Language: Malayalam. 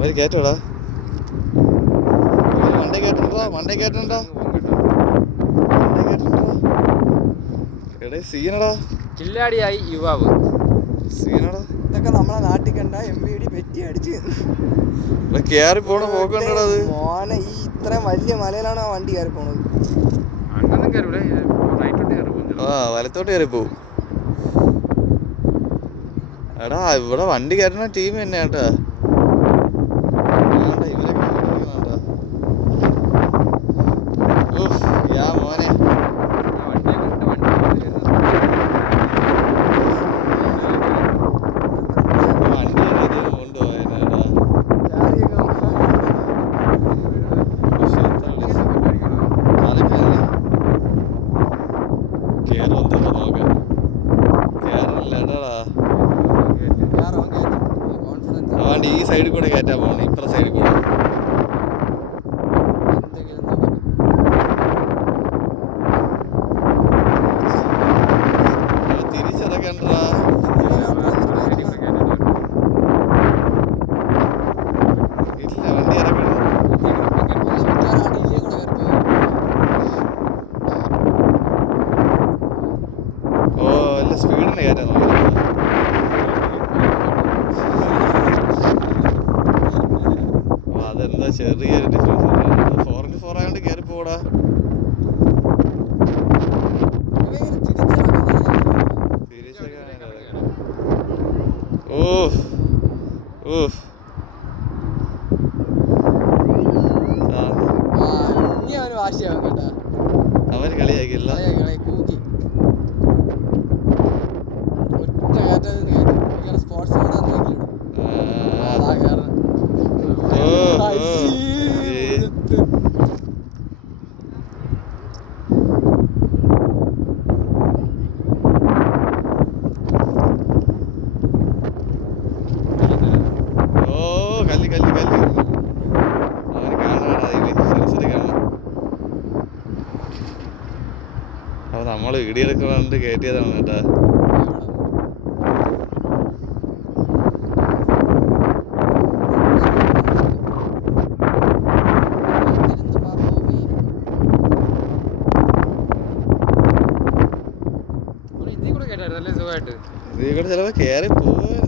അവർ കേട്ടോടാ വണ്ടി കേട്ടിട്ടുണ്ടോ വണ്ടി കേട്ടിട്ടുണ്ടോ വണ്ടി കേട്ടിട്ടുണ്ടോ എടേ സീനടാ. കില്ലാടിയായി യുവാവ്. സീനടാ. ഇതൊക്കെ നമ്മളെ നാട്ടിൽ കണ്ട എം വി ഡി പെറ്റി അടിച്ച്. ഇവിടെ കേറി പോണ പോക്കണ്ടടാ അത്? മോനെ ഈ ഇത്രയും വലിയ മലയിലാണ് ആ വണ്ടി കയറി പോണത്? അങ്ങനൊന്നും കയറൂല. റൈറ്റോട്ട് കയറി പോകുന്നു ആ വലത്തോട്ട് കയറി പോവും. എടാ ഇവിടെ വണ്ടി കയറുന്ന ടീം തന്നെ കേട്ടാ സൈഡിൽ കൂടെ കയറ്റാൻ പോകണം ഇപ്പുറ സൈഡിൽ കൂടെ. ഓ അല്ല സ്പീഡിന് കയറ്റാൻ നോക്കണം ഓ, അതെന്താ ചെറിയൊരു ഡിഫറൻസ് ഫോർ ഇന്റു ഫോർ ആയതുകൊണ്ട് കയറി പോടാ. അവർ കളിയാക്കില്ല കളയാ, കല്ല് കല്ല് കല്ല്. അവന് കാണാണ് ഇതിൽ സെൻസറി കാണാം. അപ്പൊ നമ്മൾ വീഡിയോ എടുക്കാണ്ട് കയറ്റിയതാണ് കേട്ടാ. ഇതിൽ കൂടെ കേട്ടായിരുന്നു കേറി സുഖമായിട്ട്?